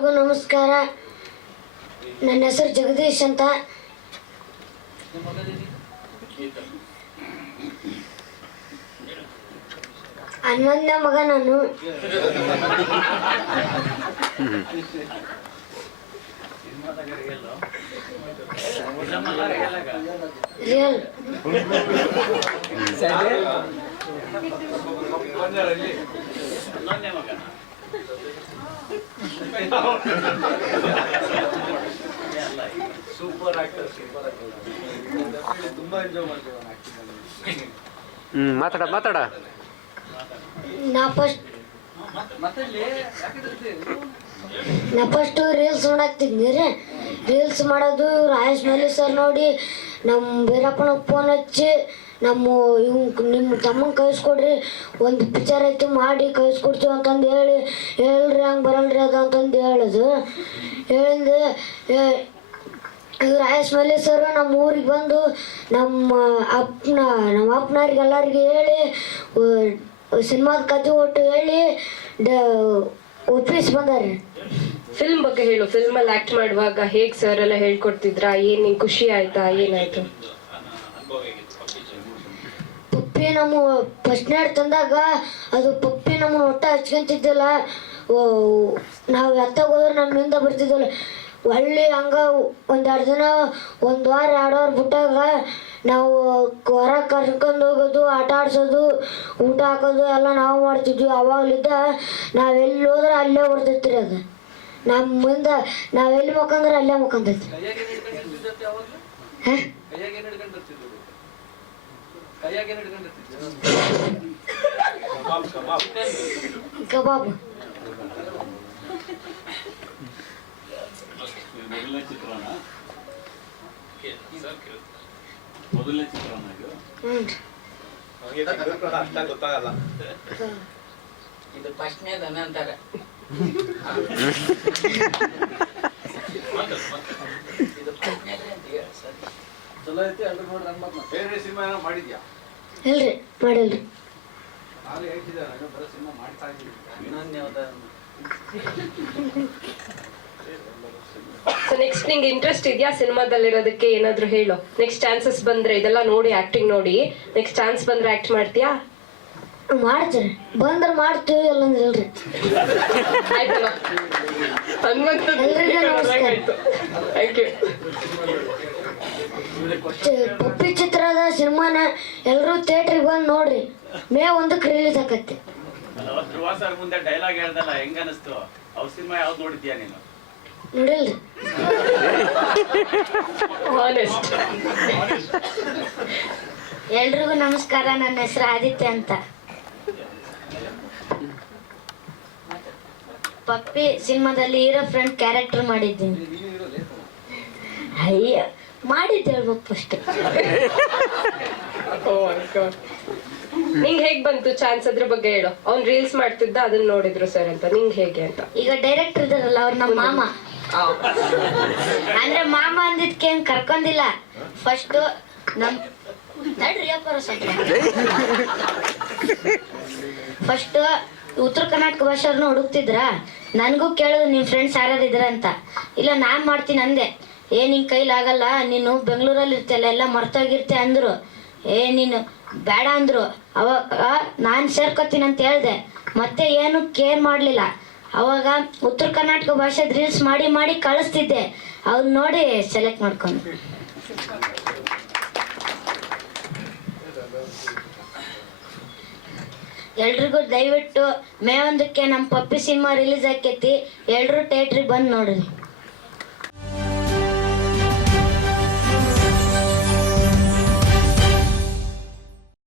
ಎಲ್ರಿಗೂ ನಮಸ್ಕಾರ. ನನ್ನ ಹೆಸರು ಜಗದೀಶ್ ಅಂತ. ಹನ್ನೊಂದನೇ ಮಗ ನಾನು. ರಿಯಲ್ ಸೂಪರ್ ಆಕ್ಟರ್ ತುಂಬಾ ಎಂಜಾಯ್ ಮಾಡ್ತೀವಿ. ಮಾತಾಡ ನಾ ಫಸ್ಟ್ ರೀಲ್ಸ್ ನೋಡಾಕ್ತಿದ್ನಿ ರೀ. ರೀಲ್ಸ್ ಮಾಡೋದು ರಾಯೇಶ್ ಮಲ್ಲಿ ಸರ್ ನೋಡಿ ನಮ್ಮ ವೀರಪ್ಪನ ಫೋನ್ ಹಚ್ಚಿ ನಿಮ್ಮ ತಮ್ಮನ ಕಳಿಸ್ಕೊಡ್ರಿ, ಒಂದು ಪಿಕ್ಚರ್ ಐತಿ ಮಾಡಿ ಕಳಿಸ್ಕೊಡ್ತೀವಿ ಅಂತಂದು ಹೇಳ್ರಿ ಹಂಗೆ ಬರಲ್ರಿ ಅದು ಅಂತಂದು ಹೇಳಿಂದ ರಾಯೇಶ್ ಮಲ್ಲಿ ಸರ್ ನಮ್ಮ ಊರಿಗೆ ಬಂದು ನಮ್ಮ ಅಪ್ಪನವ್ರಿಗೆ ಎಲ್ಲರಿಗೆ ಹೇಳಿ ಸಿನಿಮಾದ ಕತೆ ಒಟ್ಟು ಹೇಳಿ ಒಪ್ಪಿಸಿ ಬಂದಾರೆ. ಫಿಲ್ಮ್ ಬಗ್ಗೆ ಹೇಳು. ಫಿಲ್ಮಲ್ಲಿ ಆಕ್ಟ್ ಮಾಡುವಾಗ ಹೇಗೆ ಸರ್ ಎಲ್ಲ ಹೇಳ್ಕೊಡ್ತಿದ್ರಾ? ಏನು ನಿಂಗೆ ಖುಷಿ ಆಯ್ತಾ? ಏನಾಯ್ತು? ಪಪ್ಪಿ ನಮ್ಮ ಫಸ್ಟ್ ನಾಡ್ ತಂದಾಗ ಅದು ಪಪ್ಪಿ ನಮ್ಮನ್ನು ಒಟ್ಟ ಹಚ್ಕೊಂತಿದ್ದಿಲ್ಲ. ನಾವು ಎತ್ತಾಗ ಹೋದ್ರೆ ನಮ್ಮಿಂದ ಬರ್ತಿದ್ದಲ್ಲ. ಒಳ್ಳೆ ಹಂಗೆ ಒಂದೆರಡು ದಿನ ಒಂದು ವಾರ 2 ವಾರ ಬಿಟ್ಟಾಗ ನಾವು ಹೊರಗೆ ಕರ್ಕೊಂಡು ಹೋಗೋದು, ಆಟ ಆಡ್ಸೋದು, ಊಟ ಹಾಕೋದು ಎಲ್ಲ ನಾವು ಮಾಡ್ತಿದ್ವಿ. ಅವಾಗಲಿದ್ದ ನಾವೆಲ್ಲಿ ಹೋದ್ರೆ ಅಲ್ಲೇ ಬರ್ತೈತಿ ರೀ. ಅದು ನಮ್ಮಿಂದ ನಾವೆಲ್ಲಿ ಮಕ್ಕಂದ್ರೆ ಅಲ್ಲೇ ಮಕ್ಕಂತೈತಿ. ಕಬಾಬ್ ಮೊದಲನೇ ಚಿತ್ರಣ ಗೊತ್ತಾಗಲ್ಲ. ಇದು ಫಸ್ಟ್ನೇದ ನಂತರ ಚಲೋ ಐತಿ. ಅದ್ರ ನೋಡಿ ನನ್ನ ಮಗ ಬೇರೆ ಸಿನಿಮಾ ಏನೋ ಮಾಡಿದ್ಯಾ? ಇಲ್ರಿ, ಮಾಡಿಲ್ರಿ. ನಾನು ಹೇಳ್ತಿದ್ದೆ ಬರೋ ಸಿನಿಮಾ ಮಾಡ್ತಾ ಇದ್ದೀನಿ. ಇನ್ನೊಂದು ಯಾವ್ದು ಸೊ ನೆಕ್ಸ್ಟ್ ನಿಂಗೆ ಇಂಟ್ರೆಸ್ಟ್ ಇದೆಯಾ ಸಿನಿಮಾದಲ್ಲಿರೋದಕ್ಕೆ? ಏನಾದ್ರು ಹೇಳು. ನೆಕ್ಸ್ಟ್ ಚಾನ್ಸಸ್ ಬಂದ್ರೆ, ಇದೆಲ್ಲ ನೋಡಿ ಆಕ್ಟಿಂಗ್ ನೋಡಿ ನೆಕ್ಸ್ಟ್ ಚಾನ್ಸ್ ಬಂದ್ರೆ ಆಕ್ಟ್ ಮಾಡ್ತೀಯಾ? ಮಾಡ್ತೀರಿ, ಬಂದ್ರೆ ಮಾಡ್ತೀವಿ, ಇಲ್ಲಂದ್ರೆ ಇಲ್ರಿ. ಆಯ್ತಲ್ಲ, ಪಪ್ಪಿ ಚಿತ್ರದ ಸಿನಿಮಾನ ಎಲ್ಲರೂ ಥಿಯೇಟ್ರಿಗೆ ಬಂದು ನೋಡ್ರಿ. ಮೇ 1ಕ್ಕೆ ರಿಲೀಸ್ ಆಕತ್ತೆ. ಧ್ರುವ ಸರ್ ಮುಂದೆ ಡೈಲಾಗ್ ಹೇಳ್ದಲ್ಲ, ಹೆಂಗ ಅನಿಸ್ತು? ಅವ್ರ ಸಿನಿಮಾ ಯಾವ್ದು ನೋಡಿದ್ಯಾ ನೀನು? ನೋಡಿಲ್ರಿ. ಎಲ್ರಿಗೂ ನಮಸ್ಕಾರ. ನನ್ನ ಹೆಸರು ಆದಿತ್ಯ ಅಂತ. ಪಪ್ಪಿ ಸಿನಿಮಾದಲ್ಲಿ ಹೀರೋ ಫ್ರೆಂಡ್ ಕ್ಯಾರೆಕ್ಟರ್ ಮಾಡಿದ್ದೀನಿ. ಅಯ್ಯ, ಮಾಡಿದ್ದು ಹೇಳ್ಬೇಕು ಫಸ್ಟ್. ನಿಂಗೆ ಹೇಗ್ ಬಂತು ಚಾನ್ಸ್? ಅದ್ರ ಬಗ್ಗೆ ಹೇಳು. ಅವ್ನ್ ರೀಲ್ಸ್ ಮಾಡ್ತಿದ್ದ, ಅದನ್ನ ನೋಡಿದ್ರು ಸರ್ ಅಂತ. ನಿಂಗೆ ಹೇಗೆ ಅಂತ? ಈಗ ಡೈರೆಕ್ಟರ್ ಇದಾರಲ್ಲ, ಅವ್ರ ನಮ್ಮ ಮಾಮ. ಅಂದ್ರೆ ಮಾಮ ಅಂದಿದ್ಕೆ ಏನ್ ಕರ್ಕೊಂಡಿಲ್ಲ. ಫಸ್ಟ್ ಫಸ್ಟ್ ಉತ್ತರ ಕರ್ನಾಟಕ ಭಾಷೆಯವ್ರನ್ನ ಹುಡುಕ್ತಿದ್ರ. ನನಗೂ ಕೇಳಿದ್ರು ನಿಮ್ ಫ್ರೆಂಡ್ಸ್ ಯಾರ್ಯಾರು ಇದ್ರ ಅಂತ. ಇಲ್ಲ, ನಾನ್ ಮಾಡ್ತೀನಿ ಅಂದೆ. ನಿನ್ ಕೈಲಾಗಲ್ಲ, ನೀನು ಬೆಂಗಳೂರಲ್ಲಿ ಇರ್ತಿಯಲ್ಲ, ಎಲ್ಲ ಮರ್ತೋಗಿರ್ತೆ ಅಂದ್ರು. ನೀನು ಬೇಡ ಅಂದ್ರು. ಅವಾಗ ನಾನು ಸೇರ್ಕೋತೀನಿ ಅಂತ ಹೇಳ್ದೆ. ಮತ್ತೆ ಏನು ಕೇರ್ ಮಾಡಲಿಲ್ಲ. ಅವಾಗ ಉತ್ತರ ಕರ್ನಾಟಕ ಭಾಷೆದ ರೀಲ್ಸ್ ಮಾಡಿ ಮಾಡಿ ಕಳಿಸ್ತಿದ್ದೆ. ಅವ್ರು ನೋಡಿ ಸೆಲೆಕ್ಟ್ ಮಾಡ್ಕೊಂಡು. ಎಲ್ರಿಗೂ ದಯವಿಟ್ಟು ಮೇ 1ಕ್ಕೆ ನಮ್ಮ ಪಪ್ಪಿ ಸಿನಿಮಾ ರಿಲೀಸ್ ಆಕೈತಿ. ಎಲ್ಲರೂ ಥಿಯೇಟ್ರಿಗೆ ಬಂದು ನೋಡ್ರಿ.